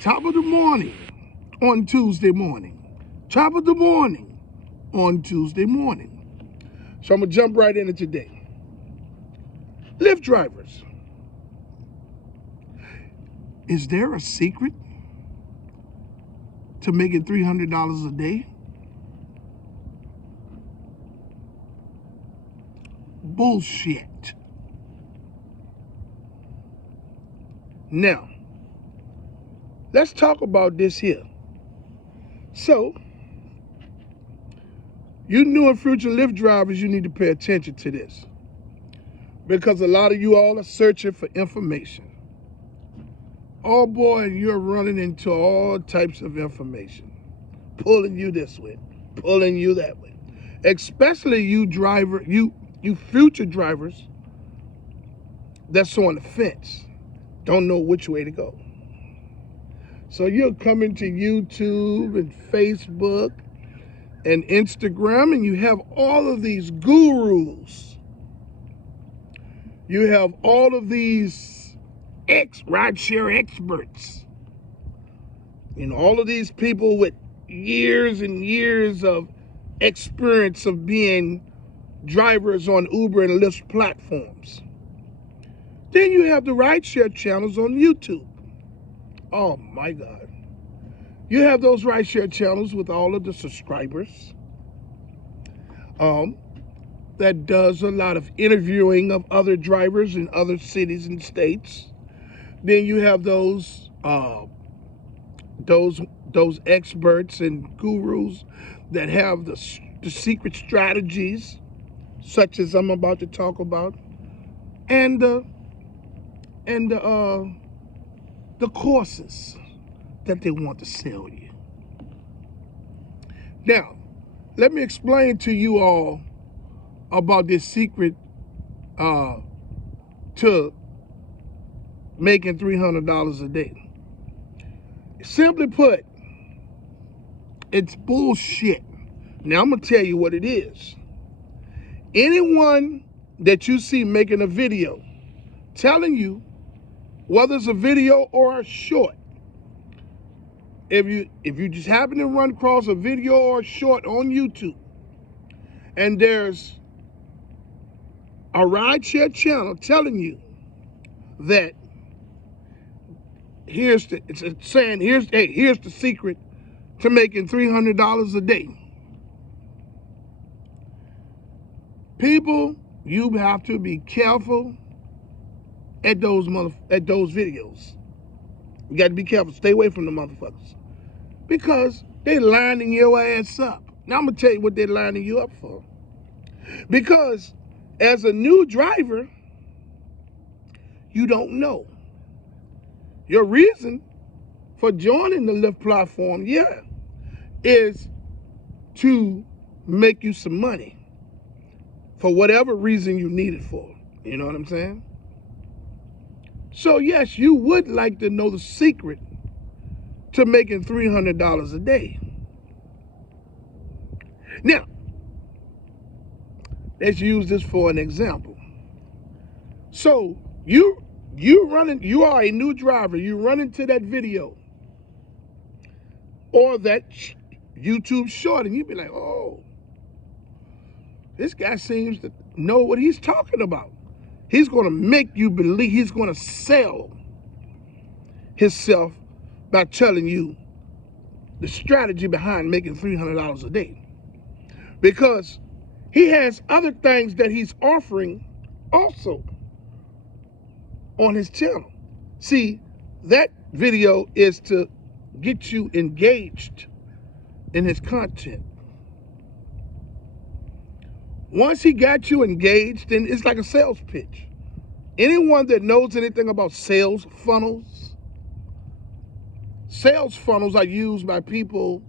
Top of the morning on Tuesday morning. Top of the morning on Tuesday morning. So I'm going to jump right into today. Lyft drivers. Is there a secret to making $300 a day? Bullshit. Now, let's talk about this here. So, you new and future Lyft drivers, you need to pay attention to this. Because a lot of you all are searching for information. Oh boy, you're running into all types of information. Pulling you this way, pulling you that way. Especially you driver, you future drivers that's on the fence. Don't know which way to go. So you're coming to YouTube and Facebook and Instagram, and you have all of these gurus. You have all of these rideshare experts. All of these people with years and years of experience of being drivers on Uber and Lyft platforms. Then you have the rideshare channels on YouTube. Oh my God. You have those rideshare channels with all of the subscribers. That does a lot of interviewing of other drivers in other cities and states. Then you have those experts and gurus that have the secret strategies, such as I'm about to talk about, and the courses that they want to sell you. Now, let me explain to you all about this secret to making $300 a day. Simply put, it's bullshit. Now I'm gonna tell you what it is. Anyone that you see making a video telling you, whether it's a video or a short, if you just happen to run across a video or a short on YouTube, and there's a rideshare channel telling you that here's the secret to making $300 a day. People, you have to be careful at those videos. You got to be careful. Stay away from the motherfuckers, because they lining your ass up. Now I'm gonna tell you what they're lining you up for. Because as a new driver, you don't know. Your reason for joining the Lyft platform, is to make you some money for whatever reason you need it for. You know what I'm saying? So yes, you would like to know the secret to making $300 a day. Now, let's use this for an example. So you are a new driver, you run into that video or that YouTube short, and you be like, oh, this guy seems to know what he's talking about. He's gonna make you believe, he's gonna sell himself by telling you the strategy behind making $300 a day. Because he has other things that he's offering also on his channel. See, that video is to get you engaged in his content. Once he got you engaged, then it's like a sales pitch. Anyone that knows anything about sales funnels are used by people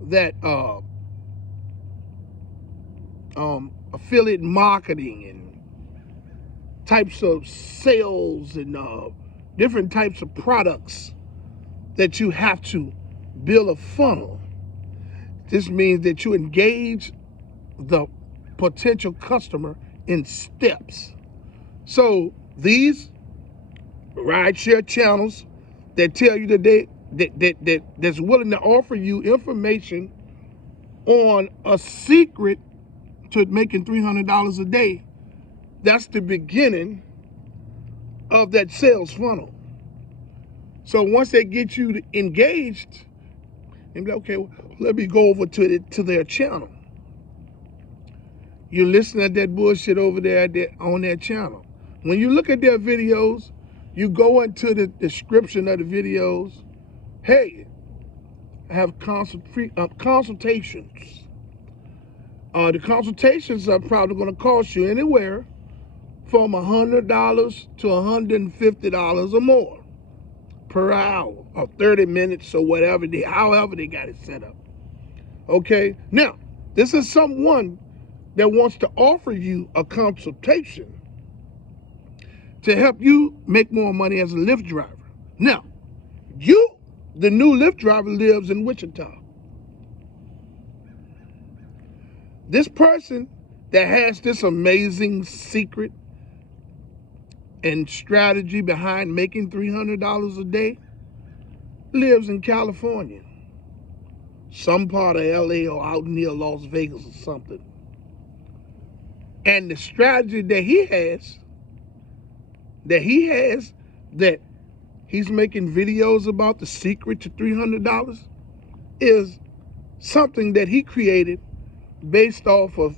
that affiliate marketing and types of sales and different types of products that you have to build a funnel. This means that you engage the potential customer in steps. So these rideshare channels that tell you that's willing to offer you information on a secret to making $300 a day. That's the beginning of that sales funnel. So once they get you engaged, and be like, okay, well, let me go over to their channel. You listen to that bullshit over there on their channel. When you look at their videos, you go into the description of the videos. Hey, I have consultations. The consultations are probably going to cost you anywhere from $100 to $150 or more per hour, or 30 minutes, or whatever however they got it set up. Okay, now this is someone that wants to offer you a consultation to help you make more money as a Lyft driver. Now, the new Lyft driver, lives in Wichita. This person that has this amazing secret and strategy behind making $300 a day lives in California, some part of LA or out near Las Vegas or something. And the strategy that he has, that he's making videos about, the secret to $300, is something that he created based off of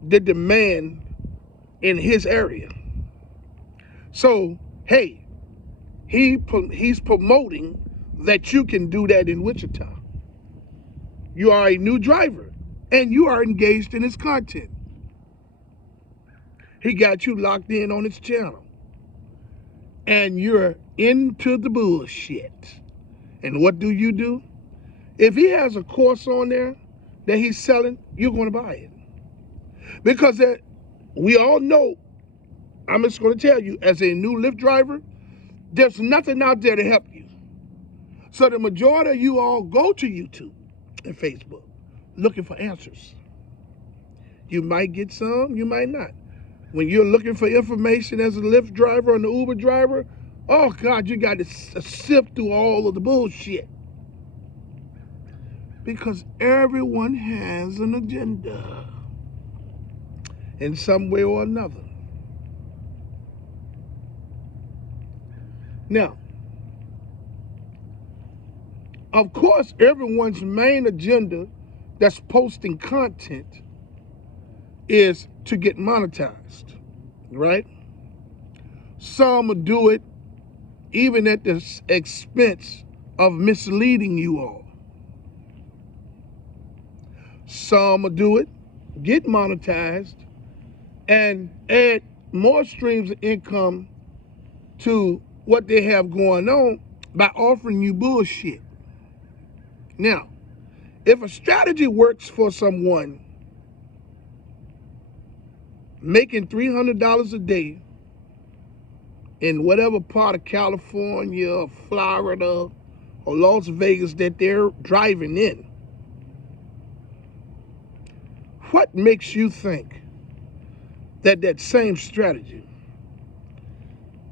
the demand in his area. So, hey, he's promoting that you can do that in Wichita. You are a new driver, and you are engaged in his content. He got you locked in on his channel, and you're into the bullshit. And what do? If he has a course on there that he's selling, you're going to buy it. Because we all know, I'm just going to tell you, as a new Lyft driver, there's nothing out there to help you. So the majority of you all go to YouTube and Facebook looking for answers. You might get some, you might not. When you're looking for information as a Lyft driver and an Uber driver, oh God, you got to sift through all of the bullshit. Because everyone has an agenda in some way or another. Now, of course, everyone's main agenda that's posting content is to get monetized, right? Some will do it even at the expense of misleading you all. Some will do it, get monetized, and add more streams of income to what they have going on by offering you bullshit. Now, if a strategy works for someone making $300 a day in whatever part of California or Florida or Las Vegas that they're driving in, what makes you think that same strategy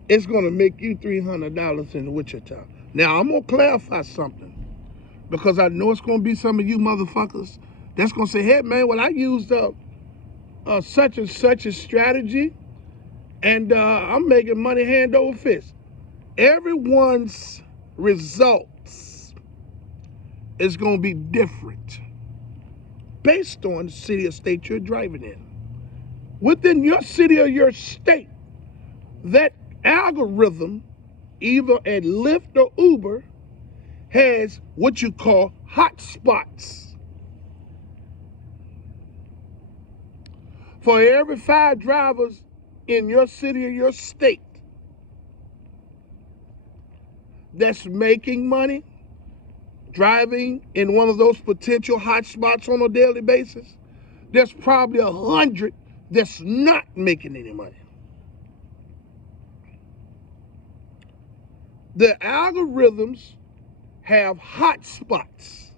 is going to make you $300 in Wichita? Now, I'm going to clarify something, because I know it's going to be some of you motherfuckers that's going to say, hey, man, well, I used such and such a strategy, and I'm making money hand over fist. Everyone's results is going to be different based on the city or state you're driving in. Within your city or your state, that algorithm, either at Lyft or Uber, has what you call hot spots. For every 5 drivers in your city or your state that's making money driving in one of those potential hot spots on a daily basis, there's probably 100 that's not making any money. The algorithms have hot spots.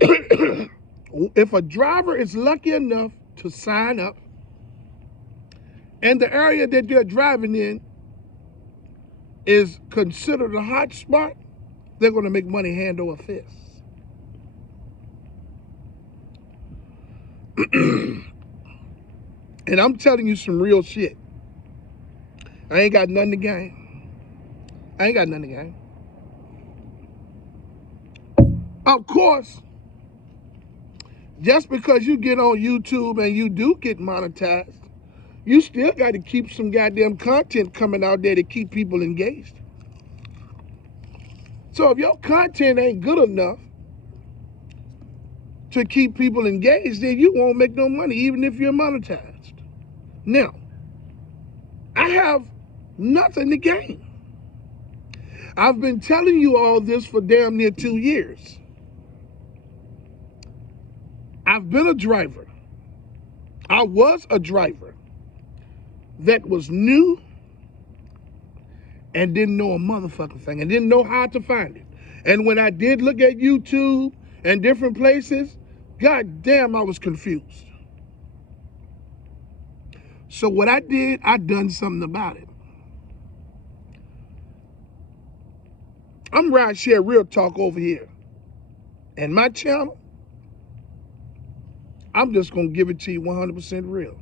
If a driver is lucky enough to sign up, and the area that they're driving in is considered a hot spot, they're going to make money hand over fist. And I'm telling you some real shit. I ain't got nothing to gain. I ain't got nothing to gain. Of course, just because you get on YouTube and you do get monetized, you still got to keep some goddamn content coming out there to keep people engaged. So if your content ain't good enough to keep people engaged, then you won't make no money, even if you're monetized. Now, I have nothing to gain. I've been telling you all this for damn near 2 years. I've been a driver. I was a driver that was new and didn't know a motherfucking thing and didn't know how to find it. And when I did look at YouTube and different places, god damn, I was confused. So what I did, I done something about it. I'm Rideshare RealTalk over here. And my channel, I'm just going to give it to you 100% real.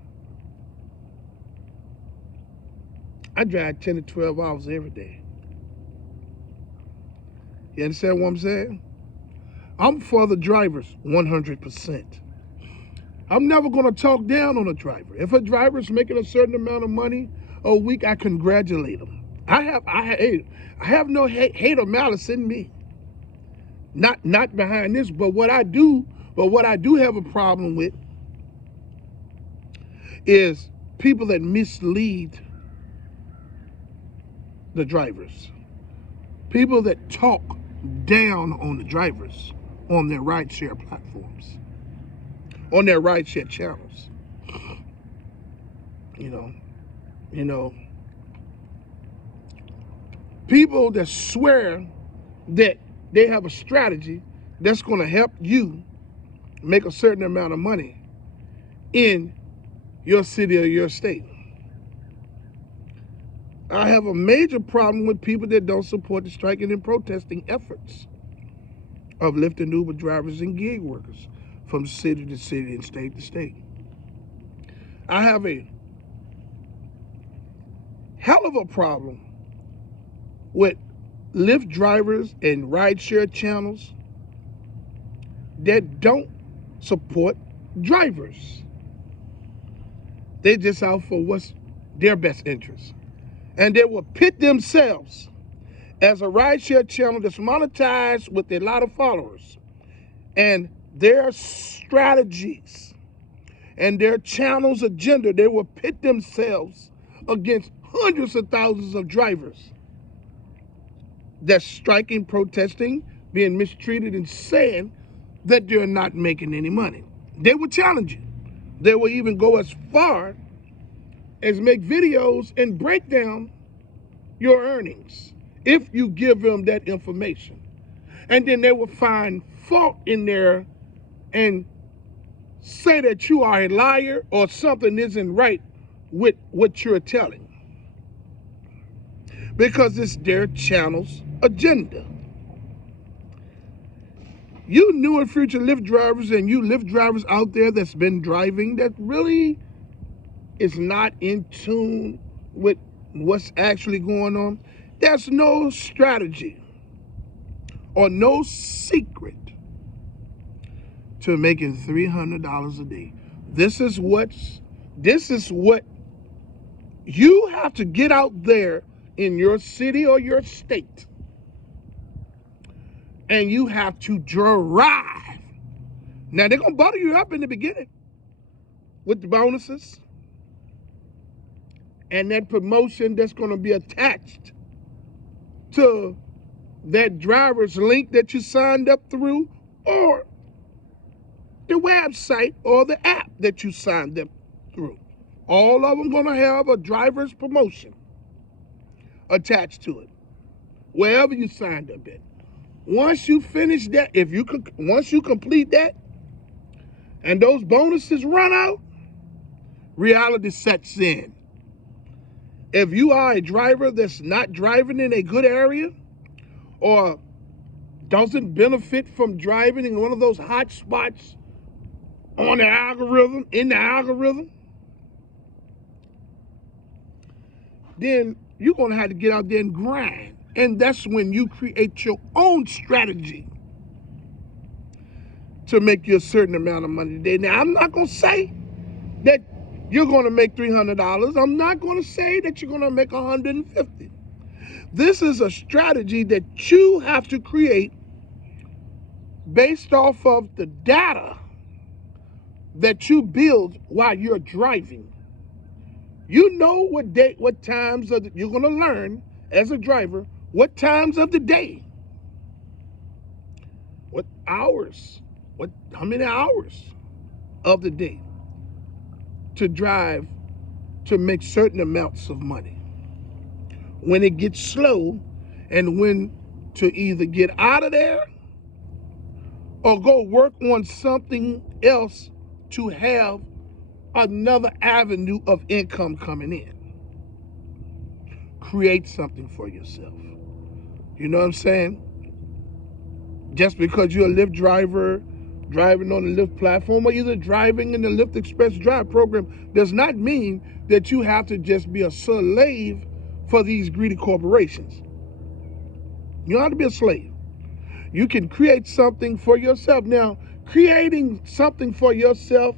I drive 10 to 12 hours every day. You understand what I'm saying? I'm for the drivers 100%. I'm never going to talk down on a driver. If a driver is making a certain amount of money a week, I congratulate them. I have no hate or malice in me. Not behind this, but what I do have a problem with is people that mislead the drivers. People that talk down on the drivers on their rideshare platforms, on their rideshare channels. You know, people that swear that they have a strategy that's going to help you make a certain amount of money in your city or your state. I have a major problem with people that don't support the striking and protesting efforts of Lyft and Uber drivers and gig workers from city to city and state to state. I have a hell of a problem with Lyft drivers and rideshare channels that don't support drivers. They just out for what's their best interest. And they will pit themselves as a rideshare channel that's monetized with a lot of followers. And their strategies and their channel's agenda, they will pit themselves against hundreds of thousands of drivers that's striking, protesting, being mistreated, and saying that they're not making any money. They will challenge you. They will even go as far as make videos and break down your earnings if you give them that information. And then they will find fault in there and say that you are a liar or something isn't right with what you're telling. Because it's their channel's agenda. You new and future Lyft drivers and you Lyft drivers out there that's been driving that really is not in tune with what's actually going on, there's no strategy or no secret to making $300 a day. This is what you have to get out there in your city or your state, and you have to drive. Now they're gonna butter you up in the beginning with the bonuses and that promotion that's gonna be attached to that driver's link that you signed up through, or the website or the app that you signed up through. All of them gonna have a driver's promotion attached to it, wherever you signed up at. Once you finish that, once you complete that, and those bonuses run out, reality sets in. If you are a driver that's not driving in a good area or doesn't benefit from driving in one of those hot spots on the algorithm, in the algorithm, then you're going to have to get out there and grind. And that's when you create your own strategy to make you a certain amount of money today. Now, I'm not going to say that you're going to make $300. I'm not going to say that you're going to make $150. This is a strategy that you have to create based off of the data that you build while you're driving. You know what times of you're going to learn as a driver, what times of the day, what hours, how many hours of the day to drive to make certain amounts of money. When it gets slow, and when to either get out of there or go work on something else to have another avenue of income coming in. Create something for yourself. You know what I'm saying? Just because you're a Lyft driver, driving on the Lyft platform, or either driving in the Lyft Express Drive program, does not mean that you have to just be a slave for these greedy corporations. You don't have to be a slave. You can create something for yourself. Now, creating something for yourself,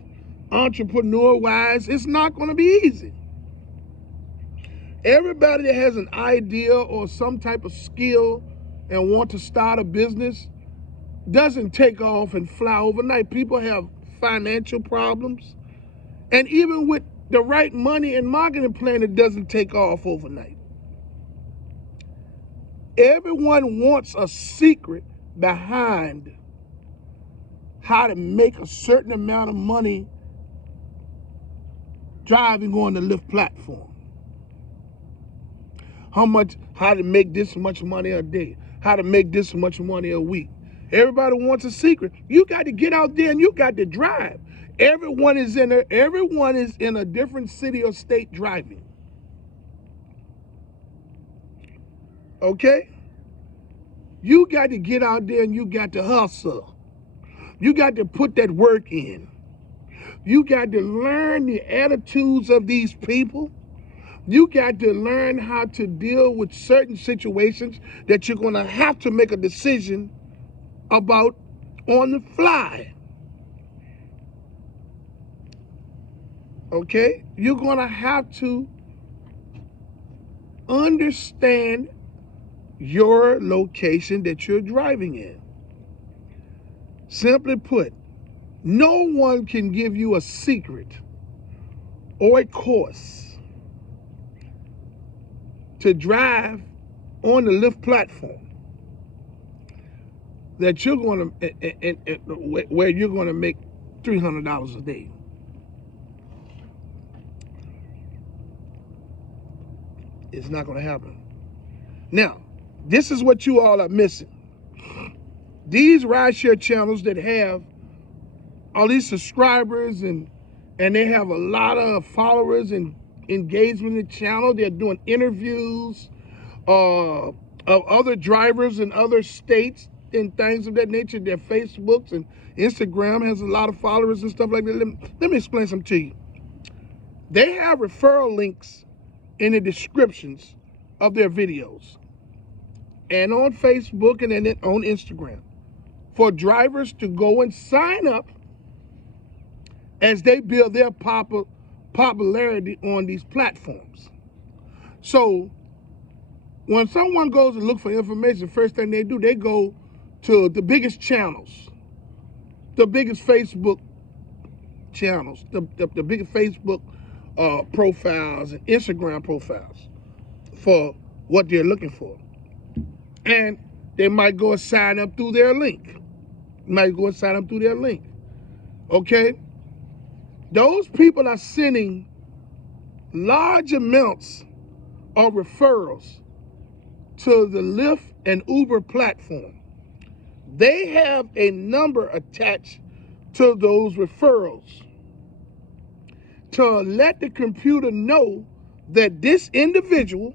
entrepreneur-wise, it's not going to be easy. Everybody that has an idea or some type of skill and want to start a business doesn't take off and fly overnight. People have financial problems. And even with the right money and marketing plan, it doesn't take off overnight. Everyone wants a secret behind how to make a certain amount of money driving on the Lyft platform. How to make this much money a day, how to make this much money a week. Everybody wants a secret. You got to get out there and you got to drive. Everyone is in a different city or state driving. Okay? You got to get out there and you got to hustle. You got to put that work in. You got to learn the attitudes of these people. You got to learn how to deal with certain situations that you're going to have to make a decision about on the fly. Okay? You're going to have to understand your location that you're driving in. Simply put, no one can give you a secret or a course to drive on the Lyft platform that you're going to, where you're going to make $300 a day. It's not going to happen. Now, this is what you all are missing. These rideshare channels that have all these subscribers and they have a lot of followers and engagement in the channel. They're doing interviews of other drivers in other states and things of that nature. Their Facebooks and Instagram has a lot of followers and stuff like that. Let me explain something to you. They have referral links in the descriptions of their videos and on Facebook and then on Instagram for drivers to go and sign up as they build their popularity on these platforms. So when someone goes to look for information, first thing they do, they go to the biggest channels, the biggest Facebook channels, the biggest Facebook profiles and Instagram profiles for what they're looking for. And they might go and sign up through their link. Okay? Those people are sending large amounts of referrals to the Lyft and Uber platform. They have a number attached to those referrals to let the computer know that this individual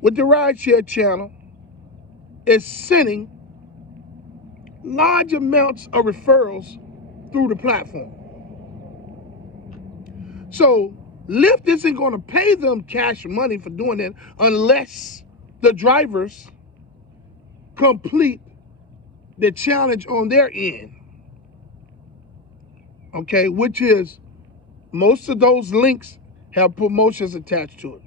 with the rideshare channel is sending large amounts of referrals through the platform. So Lyft isn't going to pay them cash money for doing that unless the drivers complete the challenge on their end. Okay, which is most of those links have promotions attached to it.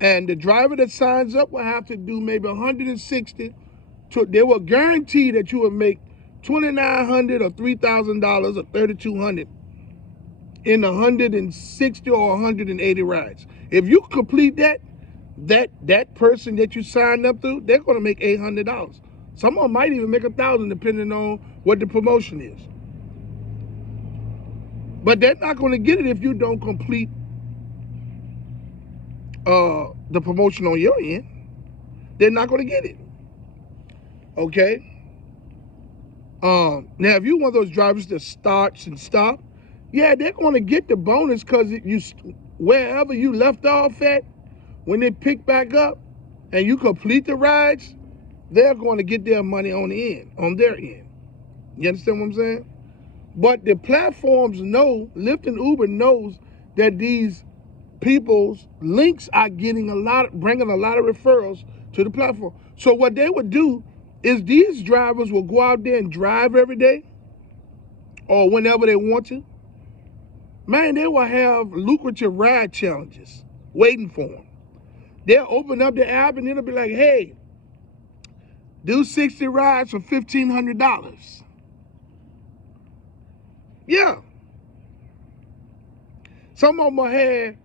And the driver that signs up will have to do maybe 160. They will guarantee that you will make $2,900 or $3,000 or $3,200 in 160 or 180 rides. If you complete that person that you signed up to, they're going to make $800. Some of them might even make $1,000 depending on what the promotion is. But they're not going to get it if you don't complete the promotion on your end. They're not going to get it. Okay? Now, if you're one of those drivers that starts and stop, yeah, they're going to get the bonus because wherever you left off at, when they pick back up and you complete the rides, they're going to get their money on their end. You understand what I'm saying? But the platforms know, Lyft and Uber knows that these people's links are bringing a lot of referrals to the platform. So what they would do is these drivers will go out there and drive every day or whenever they want to. Man, they will have lucrative ride challenges waiting for them. They'll open up the app and it'll be like, hey, do 60 rides for $1,500. Yeah. Some of them will have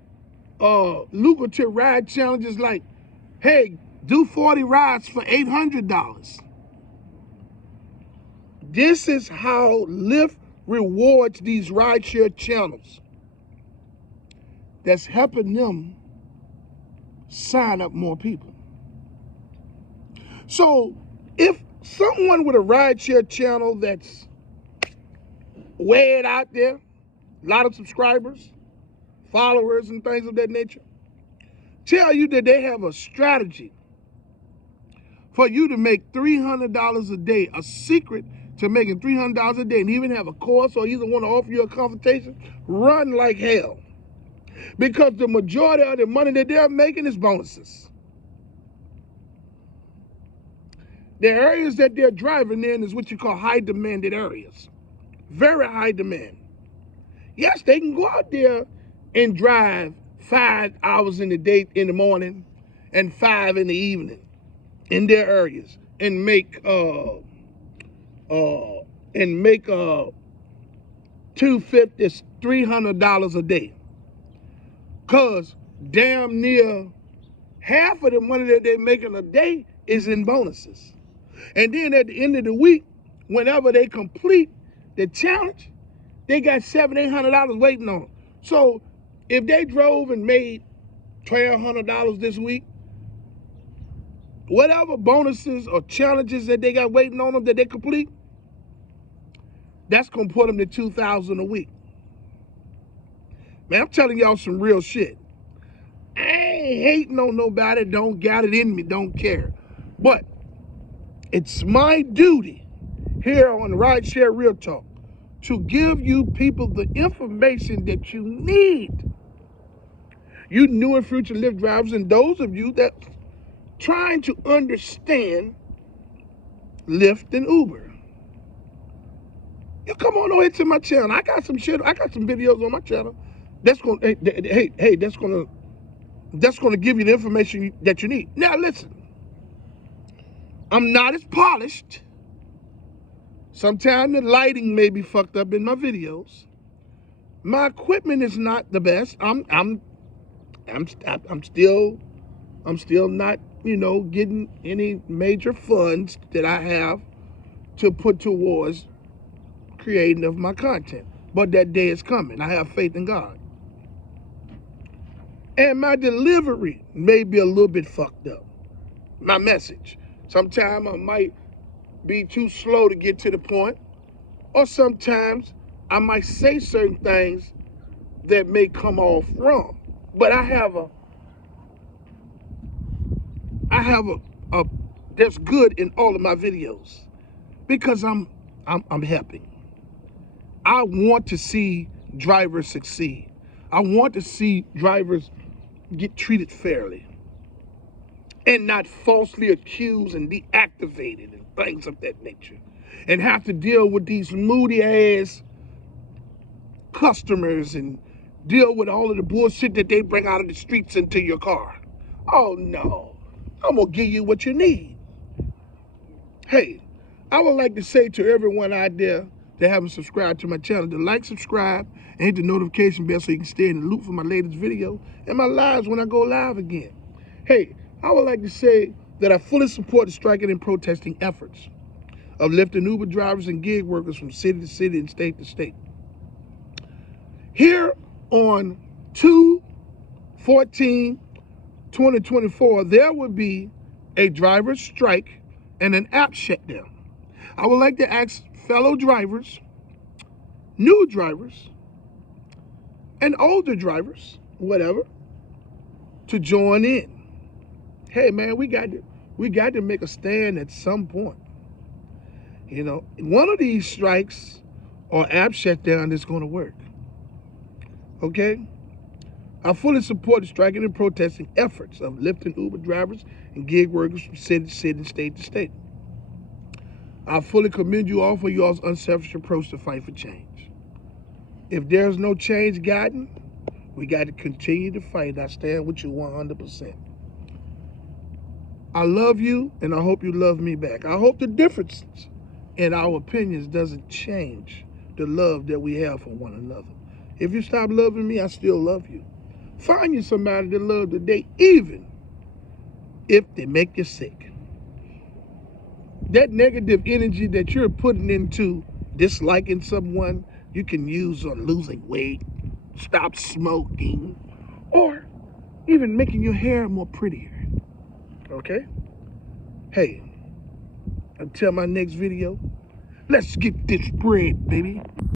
lucrative ride challenges like, hey, do 40 rides for $800. This is how Lyft rewards these rideshare channels that's helping them sign up more people. So if someone with a rideshare channel that's way out there, a lot of subscribers, followers, and things of that nature, tell you that they have a strategy for you to make $300 a day, a secret to making $300 a day, and even have a course or either want to offer you a consultation, run like hell. Because the majority of the money that they're making is bonuses. The areas that they're driving in is what you call high demanded areas. Very high demand. Yes, they can go out there and drive 5 hours in the day in the morning and 5 in the evening in their areas and make $250, $300 a day. Cause damn near half of the money that they're making a day is in bonuses. And then at the end of the week, whenever they complete the challenge, they got $700, $800 waiting on them. So if they drove and made $1,200 this week, whatever bonuses or challenges that they got waiting on them that they complete, that's gonna put them to $2,000 a week. Man, I'm telling y'all some real shit. I ain't hating on nobody, don't got it in me, don't care. But it's my duty here on Rideshare Real Talk to give you people the information that you need. You new and future Lyft drivers and those of you that trying to understand Lyft and Uber. You come on over to my channel. I got some videos on my channel. That's gonna that's gonna give you the information that you need. Now listen, I'm not as polished. Sometimes the lighting may be fucked up in my videos. My equipment is not the best. I'm still not, getting any major funds that I have to put towards creating of my content. But that day is coming. I have faith in God. And my delivery may be a little bit fucked up. My message. Sometimes I might be too slow to get to the point, or sometimes I might say certain things that may come off wrong. But I have a that's good in all of my videos because I'm helping. I want to see drivers succeed. I want to see drivers get treated fairly and not falsely accused and deactivated and things of that nature, and have to deal with these moody ass customers and deal with all of the bullshit that they bring out of the streets into your car. Oh no, I'm gonna give you what you need. Hey, I would like to say to everyone out there that haven't subscribed to my channel to like, subscribe, and hit the notification bell so you can stay in the loop for my latest video and my lives when I go live again. Hey, I would like to say that I fully support the striking and protesting efforts of Lyft and Uber drivers and gig workers from city to city and state to state. Here on 2/14/2024, there will be a driver's strike and an app shutdown. I would like to ask fellow drivers, new drivers, and older drivers, whatever, to join in. Hey man, we got to make a stand at some point. You know, one of these strikes or app shutdown is going to work. Okay? I fully support the striking and protesting efforts of Lyft and Uber drivers and gig workers from city to city and state to state. I fully commend you all for y'all's unselfish approach to fight for change. If there's no change gotten, we got to continue to fight. I stand with you 100%. I love you, and I hope you love me back. I hope the differences in our opinions doesn't change the love that we have for one another. If you stop loving me, I still love you. Find you somebody to love today, even if they make you sick. That negative energy that you're putting into disliking someone, you can use on losing weight, stop smoking, or even making your hair more prettier. Okay? Hey, until my next video, let's get this bread, baby.